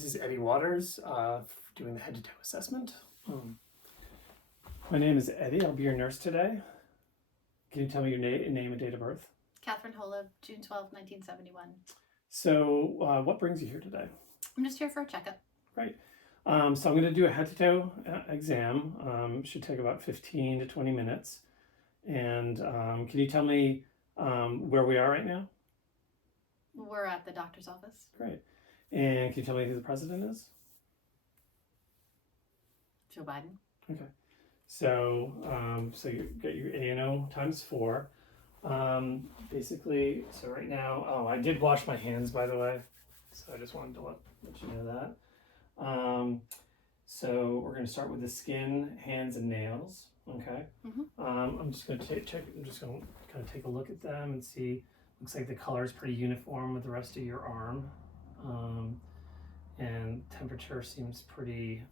This is Eddie Waters doing the head-to-toe assessment. My name is Eddie. I'll be your nurse today. Can you tell me your name and date of birth? Catherine Holub, June 12, 1971. So what brings you here today? I'm just here for a checkup. Right. So I'm going to do a head-to-toe exam. Should take about 15 to 20 minutes. And can you tell me where we are right now? We're at the doctor's office. Great. And can you tell me who the president is? Joe Biden. Okay. So you get your ANO times 4. Basically, so right now, I did wash my hands, by the way. So I just wanted to let you know that. So we're going to start with the skin, hands, and nails. Okay. Mm-hmm. I'm just going to check. I'm just going to kind of take a look at them and see. Looks like the color is pretty uniform with the rest of your arm. And temperature seems pretty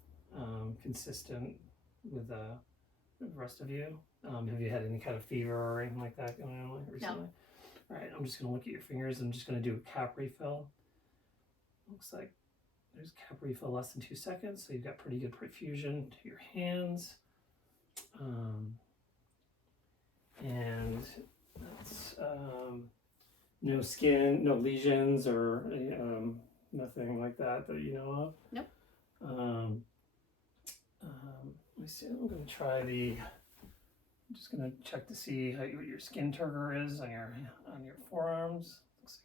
consistent with the rest of you. Have you had any kind of fever or anything like that going on recently? No. All right, I'm just going to look at your fingers. I'm just going to do a cap refill. Looks like there's cap refill less than 2 seconds, so you've got pretty good perfusion to your hands. And that's no skin, no lesions or nothing like that you know of. Nope. Let me see. I'm going to try I'm just going to check to see what your skin turgor is on your forearms. Looks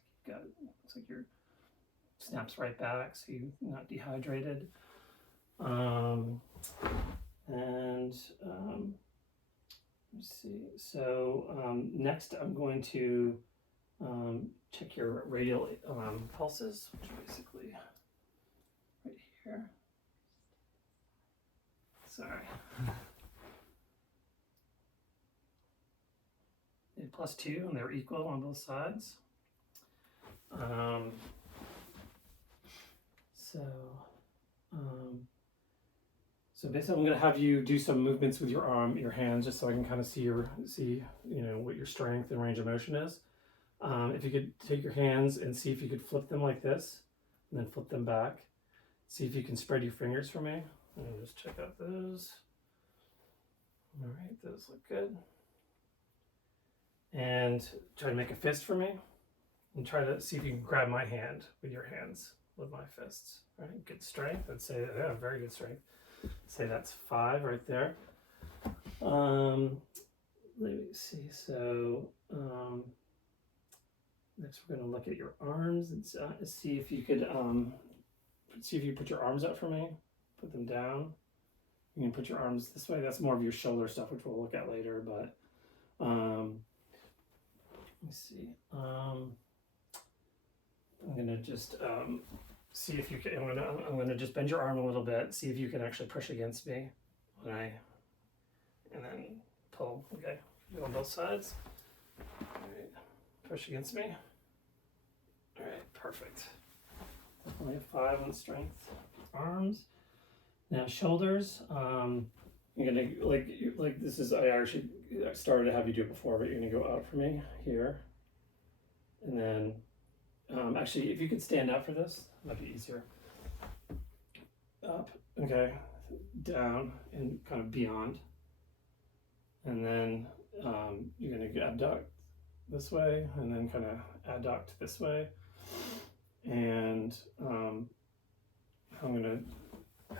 like your snaps right back, so you're not dehydrated. Let me see. So next, I'm going to check your radial pulses, which are basically right here. Sorry. And +2, and they're equal on both sides. So basically, I'm going to have you do some movements with your your hands, just so I can kind of see what your strength and range of motion is. If you could take your hands and see if you could flip them like this, and then flip them back. See if you can spread your fingers for me. Let me just check out those. All right, those look good. And try to make a fist for me. And try to see if you can grab my hand with your hands, with my fists. All right, good strength. I'd say, yeah, very good strength. Say that's 5 right there. Let me see. So next we're going to look at your arms and see if you could put your arms out for me. Put them down. You can put your arms this way. That's more of your shoulder stuff, which we'll look at later. But let me see. I'm gonna just see if you can. I'm gonna just bend your arm a little bit. See if you can actually push against me and then pull. Okay, on both sides. All right, push against me. All right, perfect. Definitely a 5 on strength. Arms. Now shoulders. You're gonna like this is. I started to have you do it before, but you're gonna go out for me here, and then actually, if you could stand up for this, it might be easier. Up, okay, down, and kind of beyond, and then you're gonna abduct this way, and then kind of adduct this way, and I'm gonna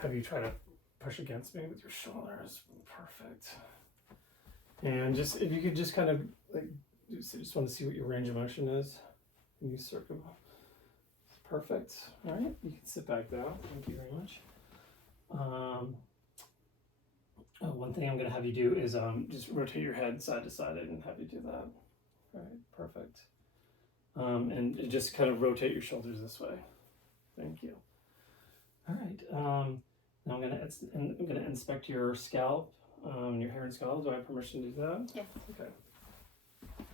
have you try to push against me with your shoulders. Perfect. And just if you could just kind of just want to see what your range of motion is. Can you circle? Perfect. All right, you can sit back down. Thank you very much. One thing I'm going to have you do is just rotate your head side to side and have you do that. All right, perfect. And just kind of rotate your shoulders this way. Thank you. All right. Now I'm going to inspect your scalp, your hair and scalp. Do I have permission to do that? Yes. Okay. All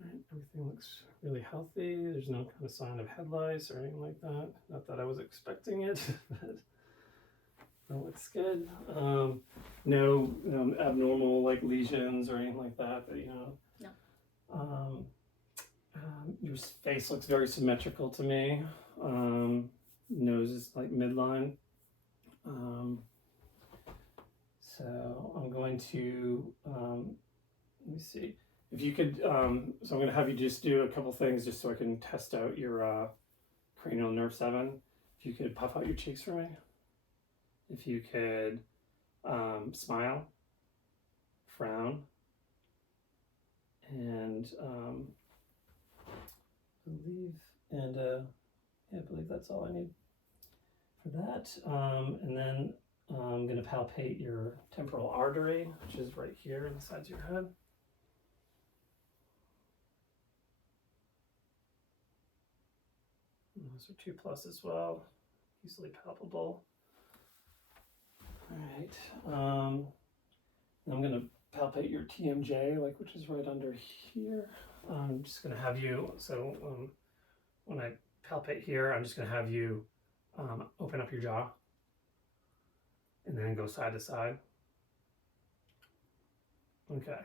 right. Everything looks really healthy. There's no kind of sign of head lice or anything like that. Not that I was expecting it, but that looks good. No abnormal lesions or anything like that. No. Your face looks very symmetrical to me. nose is like midline. So I'm going to, let me see. If you could, so I'm going to have you just do a couple things just so I can test out your cranial nerve 7. If you could puff out your cheeks for me. If you could smile, frown, and I believe that's all I need for that. And then I'm going to palpate your temporal artery, which is right here on the sides of your head. And those are 2+ as well, easily palpable. All right. I'm going to palpate your TMJ, which is right under here. I'm just going to have you, when I palpate here, I'm just going to have you open up your jaw and then go side to side. Okay.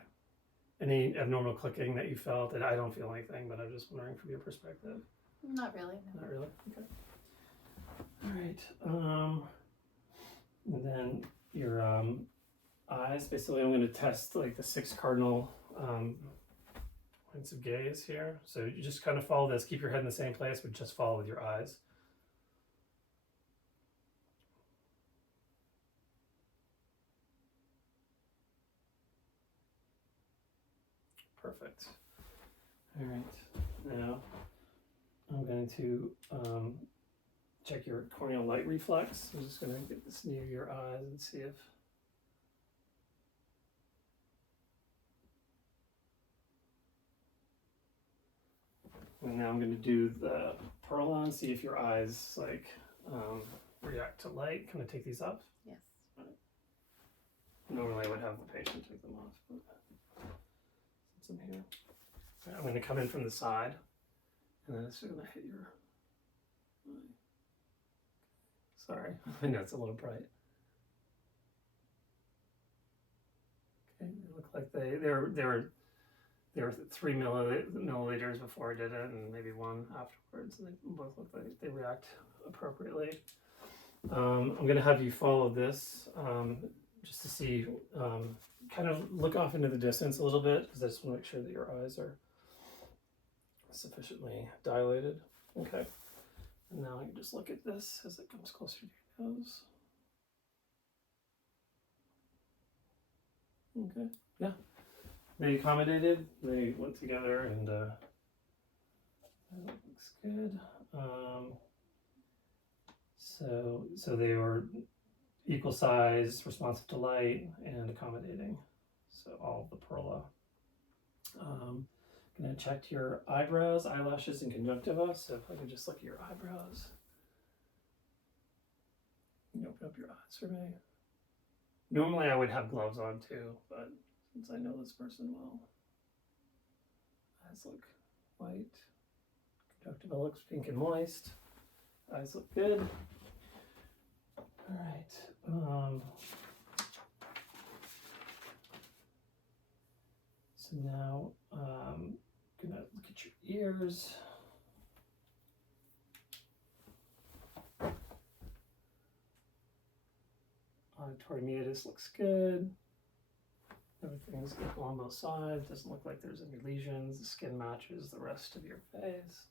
Any abnormal clicking that you felt? And I don't feel anything, but I'm just wondering from your perspective. Not really. No. Not really? Okay. All right. And then your eyes, basically I'm going to test the 6 cardinal points of gaze here. So you just kind of follow this, keep your head in the same place, but just follow with your eyes. Perfect. All right. Now I'm going to check your corneal light reflex. I'm just going to get this near your eyes and see if and now I'm going to do the pearl on, see if your eyes react to light. Can I take these off? Yes. Normally I would have the patient take them off, but since I'm here. Okay, I'm going to come in from the side, and then it's going to hit your eye. Sorry, I know it's a little bright. Okay, they look like they were 3 milliliters before I did it, and maybe 1 afterwards. And they both look like they react appropriately. I'm going to have you follow this just to see, kind of look off into the distance a little bit, because I just want to make sure that your eyes are sufficiently dilated. Okay. And now I can just look at this as it comes closer to your nose. Okay. Yeah. They accommodated. They went together, and that looks good. So they were equal size, responsive to light, and accommodating. So all of the perla. Gonna check your eyebrows, eyelashes, and conjunctiva. So if I could just look at your eyebrows. Can you open up your eyes for me? Normally I would have gloves on too, but since I know this person well, eyes look white. Conjunctiva looks pink and moist. Eyes look good. All right. So now gonna look at your ears. Auditory meatus looks good. Everything's equal on both sides. Doesn't look like there's any lesions. The skin matches the rest of your face.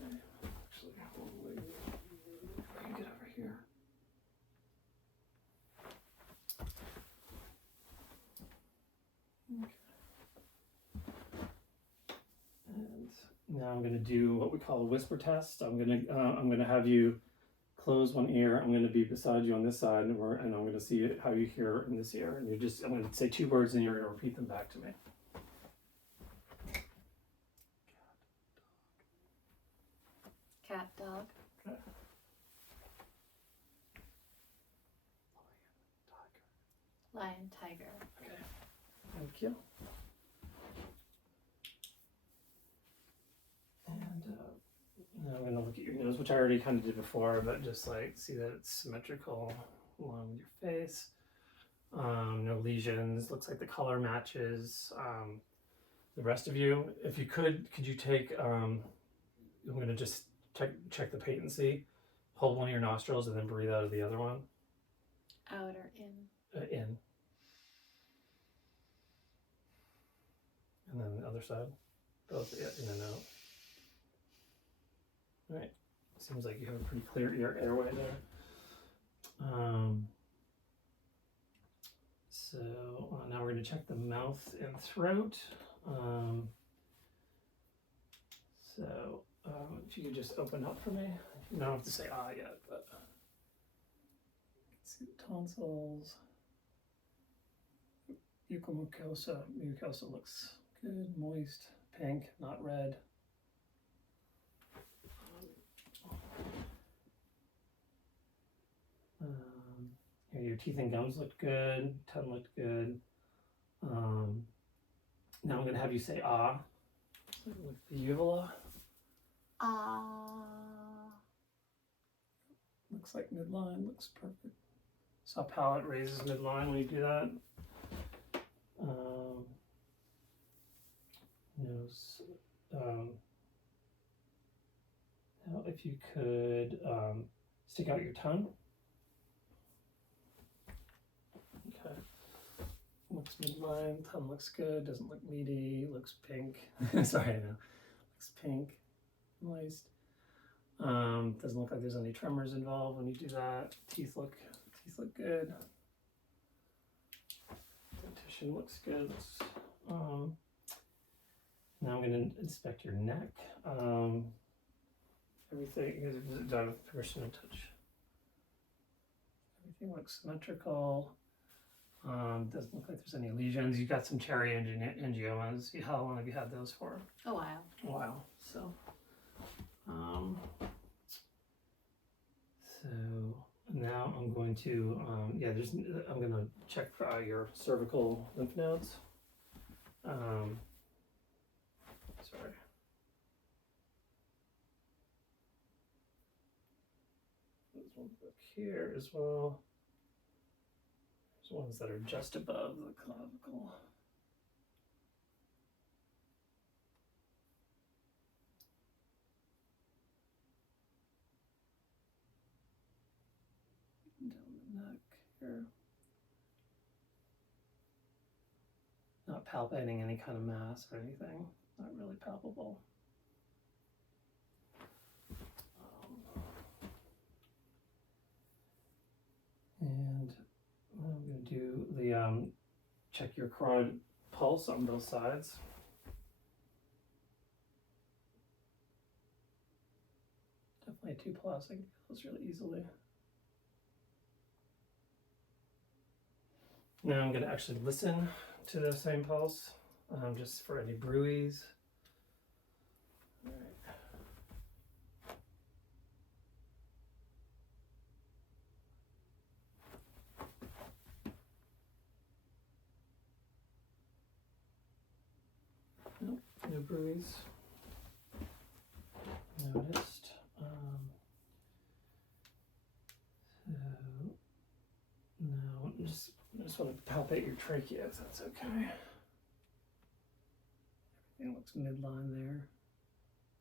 Okay. Actually, hold on. Before you get over here. Okay. And now I'm going to do what we call a whisper test. I'm going to have you close one ear. I'm going to be beside you on this side, and I'm going to see how you hear in this ear. And I'm going to say 2 words, and you're going to repeat them back to me. Cat, dog. Okay. Lion, tiger. Okay. Thank you. And now I'm going to look at your nose, which I already kind of did before, but just see that it's symmetrical along with your face. No lesions. Looks like the color matches the rest of you. If you could you take I'm gonna just check the patency. Hold one of your nostrils and then breathe out of the other one. Out or in? In. And then the other side. Both in and out. All right. Seems like you have a pretty clear airway there. So now we're going to check the mouth and throat. If you could just open up for me. You don't have to say ah yet, but let's see the tonsils. Mucosa looks good, moist, pink, not red. Your teeth and gums looked good, tongue looked good. Now I'm going to have you say ah with the uvula. Ah. Looks like midline, looks perfect. So palate raises midline when you do that. Nose. Now if you could stick out your tongue. Okay. Looks midline, tongue looks good, doesn't look meaty, looks pink. Sorry, I know. Looks pink, moist. Doesn't look like there's any tremors involved when you do that. Teeth look good. Dentition looks good. Now I'm going to inspect your neck. Everything is done with permission and touch. Everything looks symmetrical. Doesn't look like there's any lesions. You got some cherry angiomas. How long have you had those for? A while. A while. So now I'm going to I'm going to check your cervical lymph nodes. Sorry. There's one back here as well. There's ones that are just above the clavicle. Down the neck here. Not palpating any kind of mass or anything. Not really palpable. And I'm going to do the check your carotid pulse on both sides. Definitely 2+. I can feel this really easily. Now I'm going to actually listen to the same pulse, just for any bruise. All right. Nope, no bruise. Noticed. So now I just want to palpate your trachea, if that's okay. Everything looks midline there.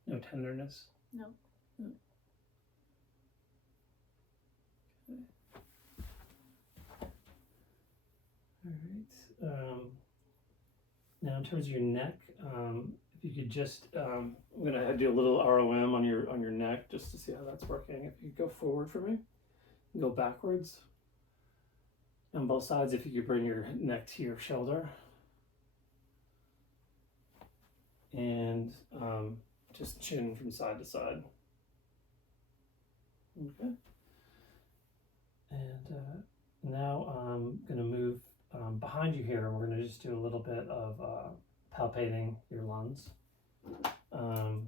No tenderness. No. No. Okay. All right. Now in terms of your neck, if you could just, I'm gonna do a little ROM on your neck just to see how that's working. If you could go forward for me, go backwards. On both sides, if you could bring your neck to your shoulder. And just chin from side to side. Okay. And now I'm going to move behind you here. We're going to just do a little bit of palpating your lungs. I'm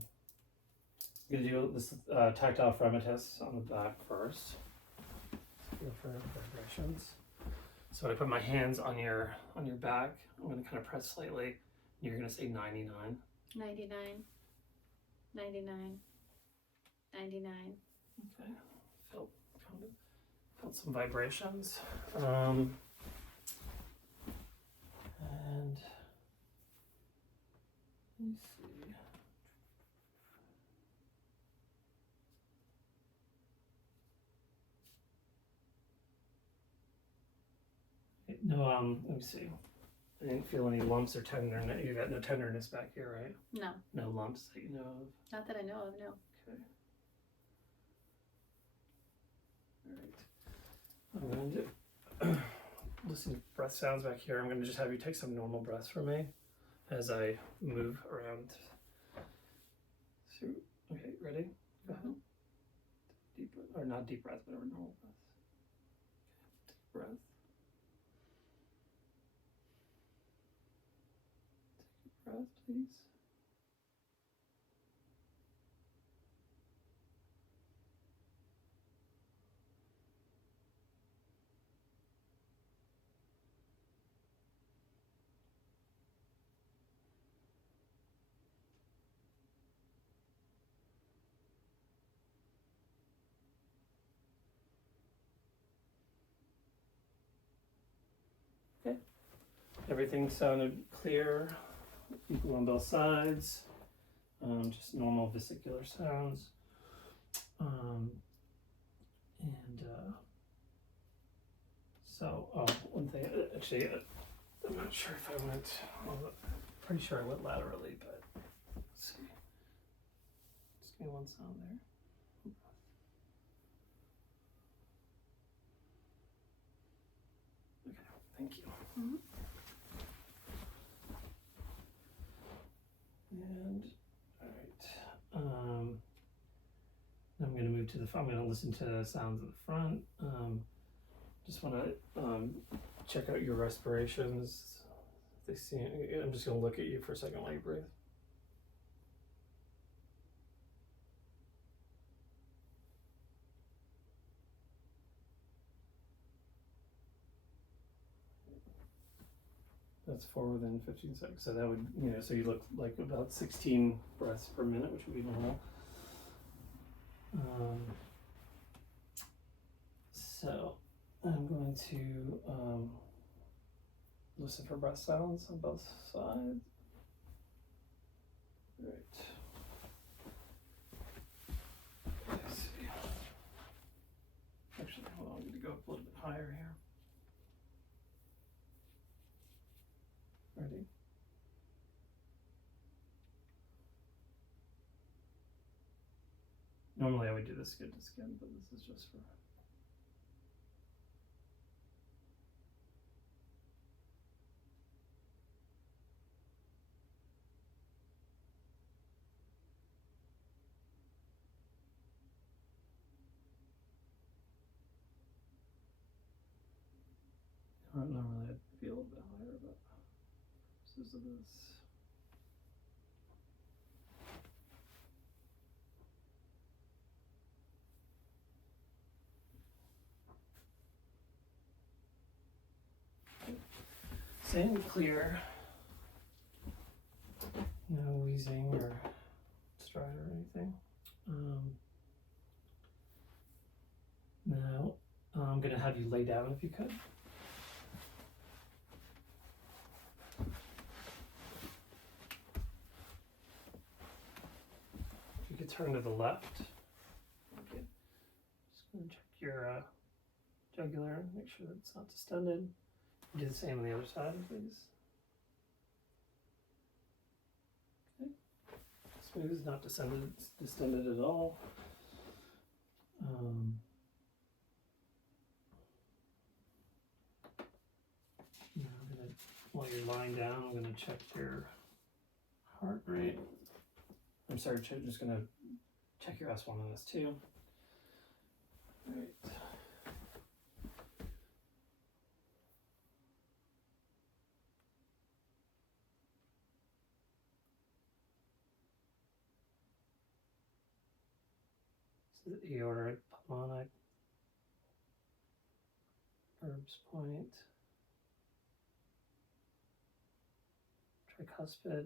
going to do this tactile fremitus on the back first. Feel for vibrations. So I put my hands on your back. I'm going to kind of press slightly. You're going to say 99. 99. 99. 99. Okay. Felt some vibrations. And let me see. No, let me see. I didn't feel any lumps or tenderness. You got no tenderness back here, right? No, No lumps that you know of. not that I know of. No. Okay. All right. I'm going to listen to breath sounds back here. I'm going to just have you take some normal breaths for me as I move around. So, okay, ready? Go ahead. Deep breath, or not deep breath, whatever, normal breath. Deep breath. Take a breath, please. Okay. Everything sounded clear, equal on both sides. Just normal vesicular sounds. So, one thing, actually, I'm not sure if I went, well, pretty sure I went laterally, but let's see. Just give me one sound there. Okay, thank you. Mhm. And, all right. I'm going to move to I'm going to listen to the sounds at the front. Just want to check out your respirations. They seem, I'm just going to look at you for a second while you breathe. That's 4 within 15 seconds. So that would, so you look like about 16 breaths per minute, which would be normal. So I'm going to listen for breath sounds on both sides. Right. Let's see. Actually, hold on, I need to go up a little bit higher here. Ready? Normally I would do this skin to skin, but this is just for... Normally I'd be a little bit higher, but this is this. Same clear. No wheezing or stride or anything. Now I'm going to have you lay down if you could. If you could turn to the left. Okay. Just going to check your jugular, make sure that it's not distended. Do the same on the other side, please. Okay. Smooth, not distended at all. Now while you're lying down, I'm going to check your heart rate. I'm sorry, just going to check your S1 and S2. All right. So the aortic, pulmonic, Erb's point, tricuspid,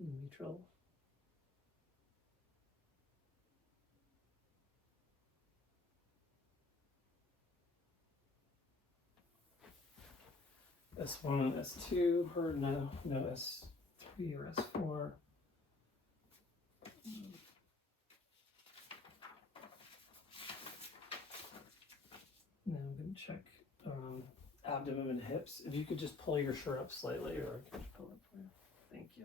mitral, S1 and S2, or no S3 or S4. check abdomen and hips. If you could just pull your shirt up slightly, or I can just pull it for you. Thank you.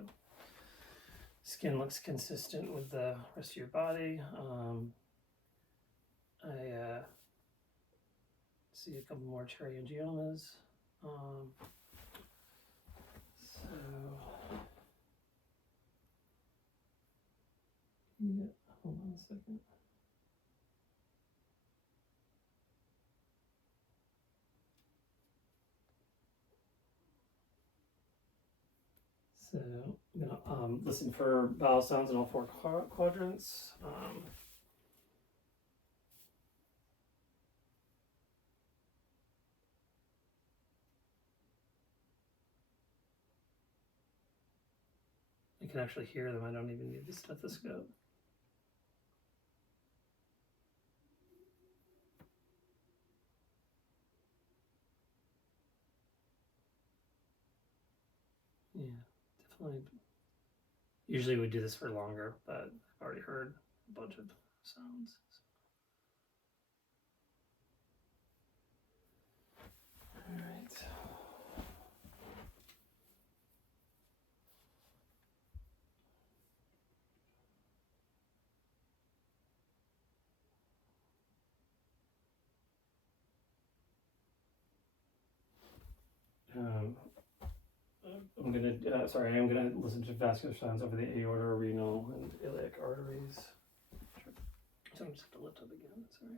Skin looks consistent with the rest of your body. I see a couple more teratogiomas. So, yeah, hold on a second. So I'm gonna listen for vowel sounds in all four quadrants. I can actually hear them. I don't even need the stethoscope. Yeah, definitely. Usually we do this for longer, but I've already heard a bunch of sounds. All right. I'm gonna listen to vascular sounds over the aorta, renal, and iliac arteries. Sure. So I just have to lift up again. Sorry.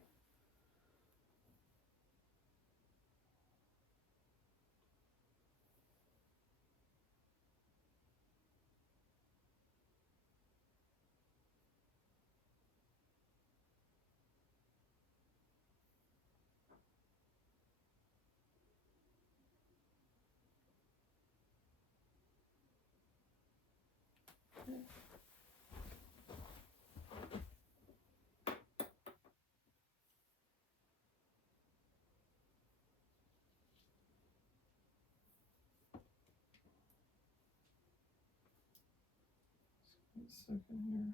A second here.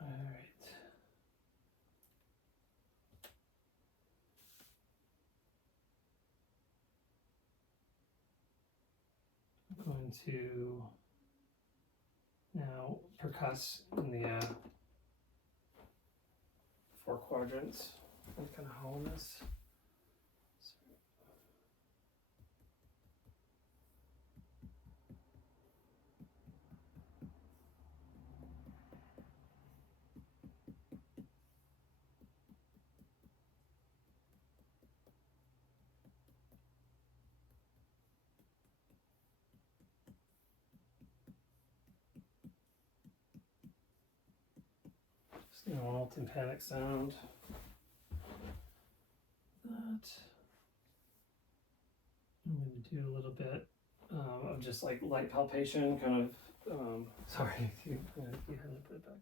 All right. I'm going to now percuss in the four quadrants and kind of hone this. Just a normal tympanic sound. That I'm going to do a little bit of just like light palpation, kind of. Sorry, you had to put it back.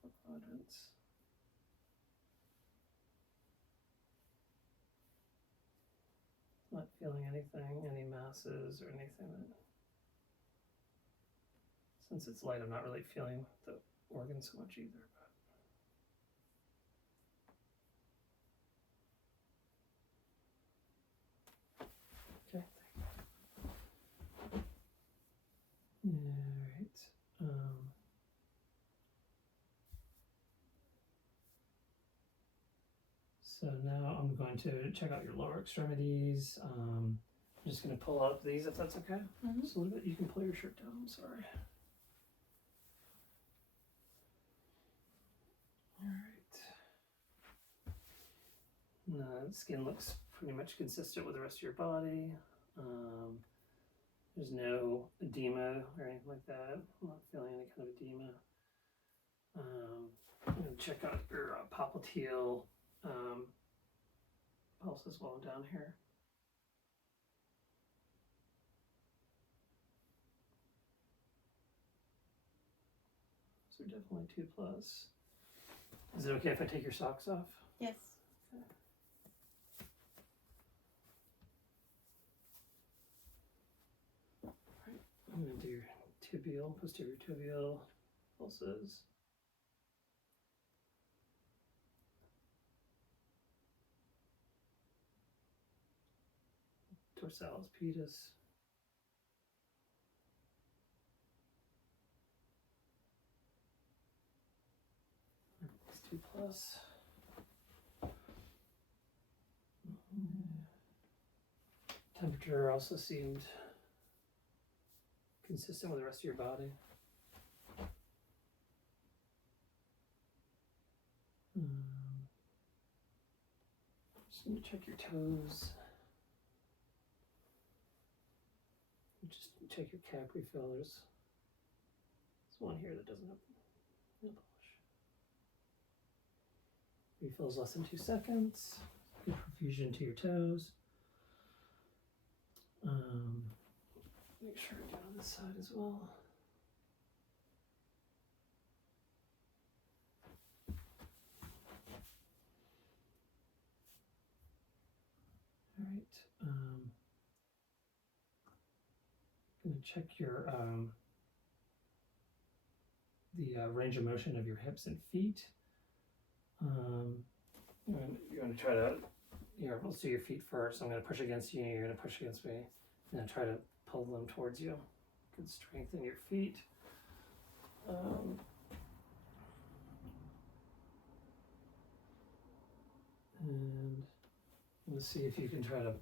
Four quadrants. Not feeling anything, any masses or anything that. Since it's light, I'm not really feeling the organ so much either. Okay. All right. So now I'm going to check out your lower extremities. I'm just going to pull up these if that's okay. Just a little bit. You can pull your shirt down. I'm sorry. All right. Skin looks pretty much consistent with the rest of your body. There's no edema or anything like that. I'm not feeling any kind of edema. I'm going to check out your popliteal pulse as well down here. So definitely 2+. Is it okay if I take your socks off? Yes. Okay. All right. I'm going to do your tibial, posterior tibial, pulses. Dorsalis pedis. X2 plus. Temperature also seemed consistent with the rest of your body. Just gonna check your toes. Just check your cap refill. There's one here that doesn't have nail polish. Refills less than 2 seconds. Good perfusion to your toes. Make sure I do on this side as well. All right. Gonna check your the range of motion of your hips and feet. You're gonna try to. Let's do your feet first. I'm gonna push against you. You're gonna push against me, and then try to pull them towards you. Good strength in your feet. And let's see if you can try to.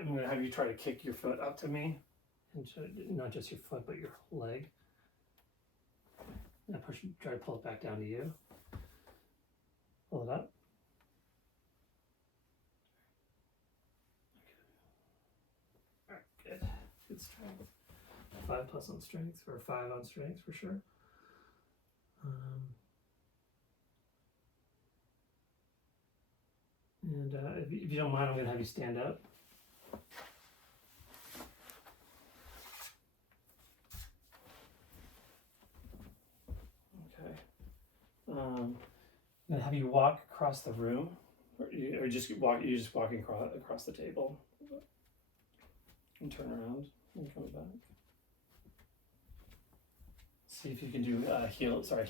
I'm gonna have you try to kick your foot up to me, and not just your foot, but your leg. Now try to pull it back down to you. Pull it up. Okay. All right, good strength. 5+ on strength, or 5 on strength for sure. And if you don't mind, I'm going to have you stand up. Okay. I'm going to have you walk across the room, or just walk. You're just walking across the table, and turn around and come back. See if you can do heel to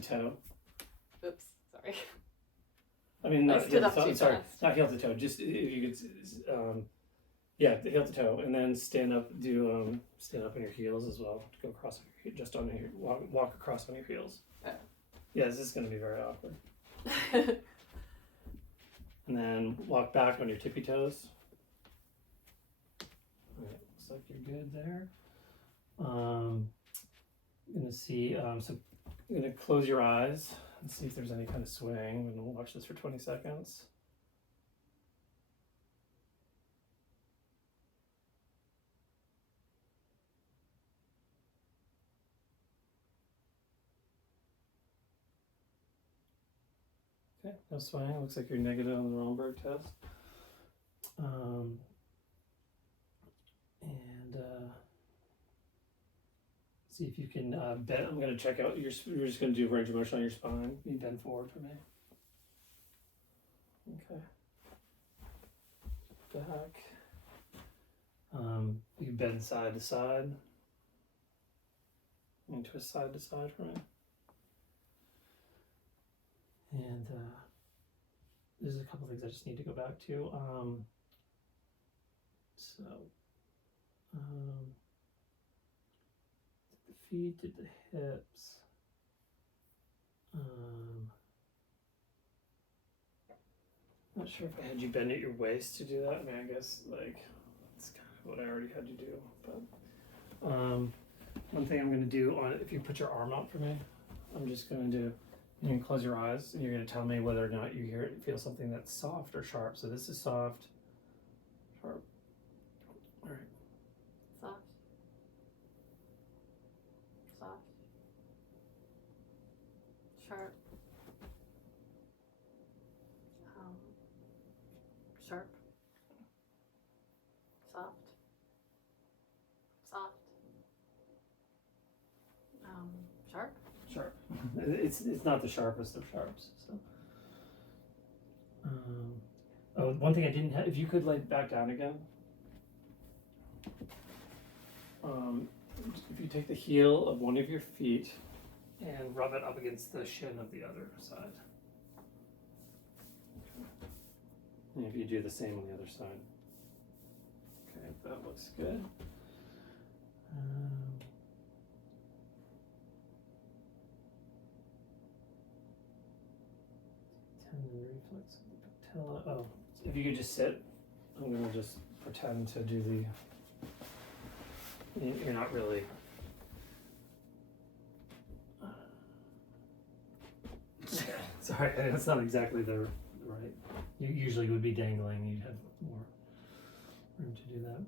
toe. Oops, sorry. I mean, not heel to toe. Sorry, fast. not heel to toe. Just if you could, the heel to toe, and then stand up. Do stand up on your heels as well. Go across just on your walk across on your heels. Oh. Yeah, this is going to be very awkward. And then walk back on your tippy toes. All right, looks like you're good there. I'm gonna see. So I'm gonna close your eyes and see if there's any kind of swing. And we'll watch this for 20 seconds. Okay, no swing. Looks like you're negative on the Romberg test. See if you can bend. I'm going to check out your. You're just going to do range of motion on your spine. You bend forward for me. Okay. Back. You bend side to side. And twist side to side for me. And there's a couple things I just need to go back to. The feet, did the hips. Not sure if I had you bend at your waist to do that. I mean, I guess it's kind of what I already had you do. But one thing I'm going to do if you put your arm out for me, I'm just going to. You can close your eyes and you're going to tell me whether or not you feel something that's soft or sharp. So this is soft, sharp. All right. Soft. Soft. Sharp. Sharp. Soft. Soft. Sharp. Sharp. It's not the sharpest of sharps. So, one thing I didn't have. If you could lay back down again. if you take the heel of one of your feet and rub it up against the shin of the other side. And if you do the same on the other side. Okay, that looks good. Tendon reflex of the patella. Oh, if you could just sit, I'm gonna just pretend to do the. You're not really. Sorry, it's not exactly the right. You usually would be dangling. You'd have more room to do that.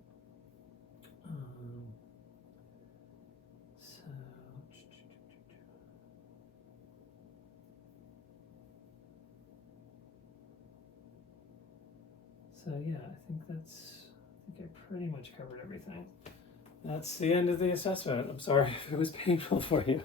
So yeah, I think I pretty much covered everything. That's the end of the assessment. I'm sorry if it was painful for you.